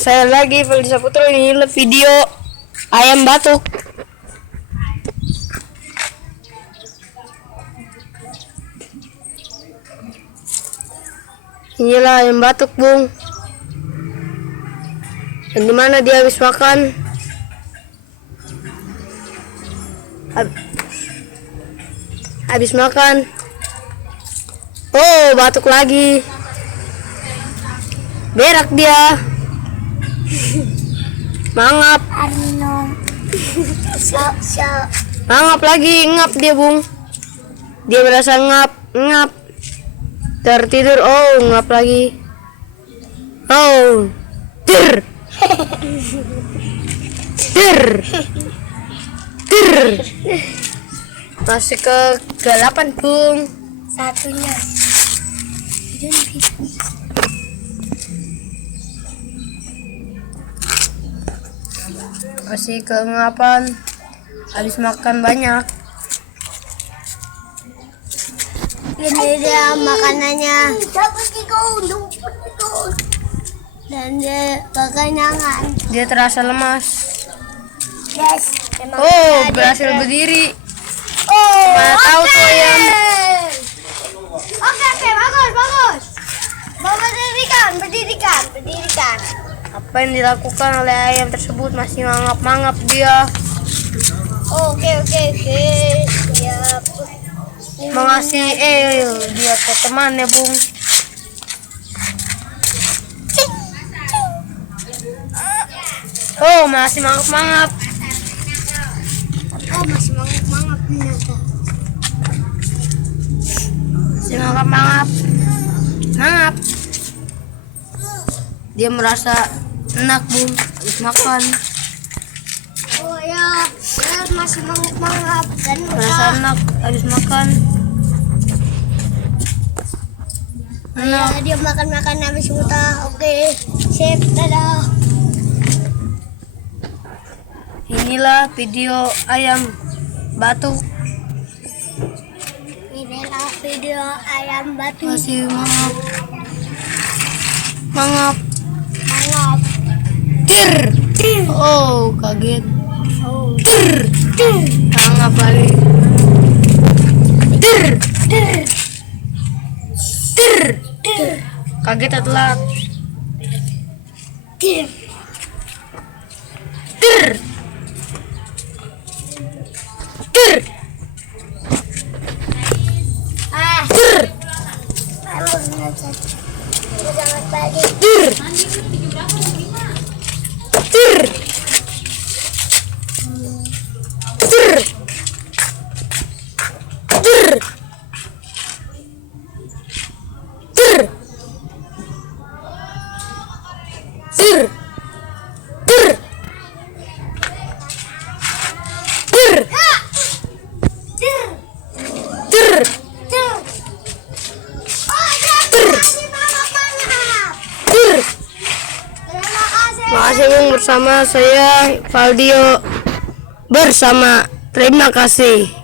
saya lagi Valdi Saputra. Inilah video ayam batuk. Inilah ayam batuk, Bung. Dan dimana dia habis makan? Habis makan. Oh, batuk lagi. Berak dia. Mangap. Mangap lagi, ngap dia, Bung. Dia berasa ngap. Tertidur. Oh, ngap lagi. Oh. Tir. Masih ke-8, Bung. Satunya. Masih ke-8. Habis makan banyak. Ini dia makanannya. Dan dia kekenyangan. Dia terasa lemas. Yes. Oh, berhasil berdiri. Oh, Mana tahu tuh ayam. Oke, bagus. Berdirikan. Apa yang dilakukan oleh ayam tersebut? Masih mangap dia. Oke. Siap. Mengasih dia ke temannya, Bung. Oh, masih mangap. Oh, masih mangap ternyata. Masih mangap. Dia merasa enak, Bung, habis makan. Oh ya, dia masih mangap dan Merasa enak habis makan. ya, dia makan habis muntah. Oke, sip, dadah. Inilah video ayam batuk. Inilah video ayam batu. Masih mangap. Mangap. Tir. Oh, kaget. Oh. Mangap lagi. Tir. Kaget atau telat? Tir. Selamat pagi. Tir. Makasih, Bung, bersama saya Valdio bersama. Terima kasih.